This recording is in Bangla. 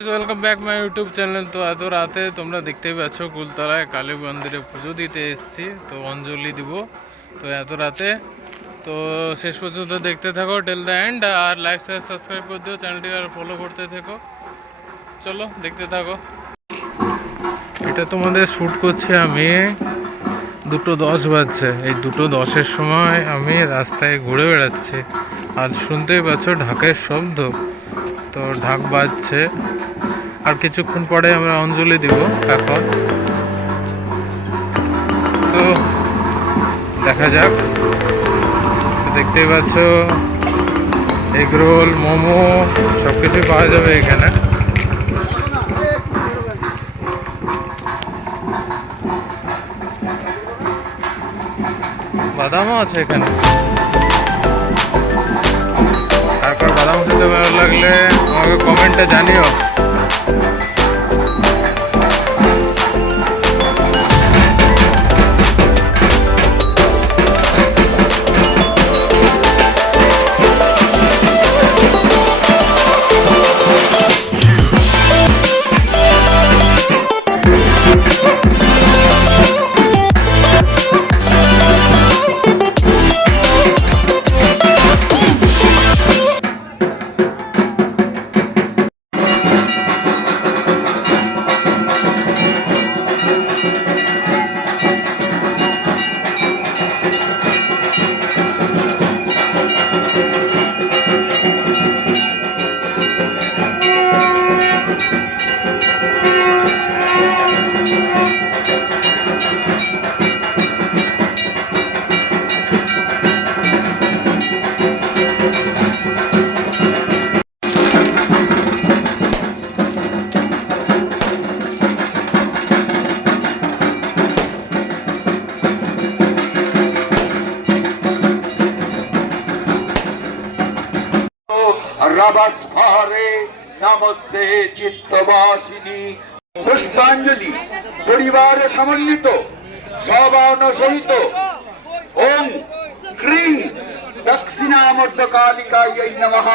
Welcome back my YouTube channel তো এত রাতে তোমরা দেখতেই পাচ্ছ কুলতলায় কালী মন্দিরে পুজো দিতে এসেছি। তো অঞ্জলি দিব। তো এত রাতে। তো শেষ পর্যন্ত দেখতে থাকো টেল দ্য এন্ড আর লাইক শেয়ার সাবস্ক্রাইব করে দিও। চ্যানেলটি আর ফলো করতে থেকো। চলো, দেখতে থাকো। এটা তোমাদের শ্যুট করছি আমি। দুটো দশ বাজছে। এই দুটো দশের সময় আমি রাস্তায় ঘুরে বেড়াচ্ছি। আর শুনতেই পাচ্ছ ঢাকের শব্দ। তো ঢাক বাজছে। আর কিছুক্ষণ পরে আমরা অঞ্জলি দিব এখন। তো দেখা যাক। দেখতেই পাচ্ছ এগ রোল মোমো সব কিছুই পাওয়া যাবে এখানে। বাদামও আছে এখানে। তারপর বাদাম খেতে ভালো লাগলে কমেন্টে জানিও। রবস্ফারে নমস্তে চিত্তবাসিনী। পুষ্পাঞ্জলি পরিবারে সমন্বিত সবান সহিত। ওম ক্রিং দক্ষিণামর্দ কালিকায় নমঃ।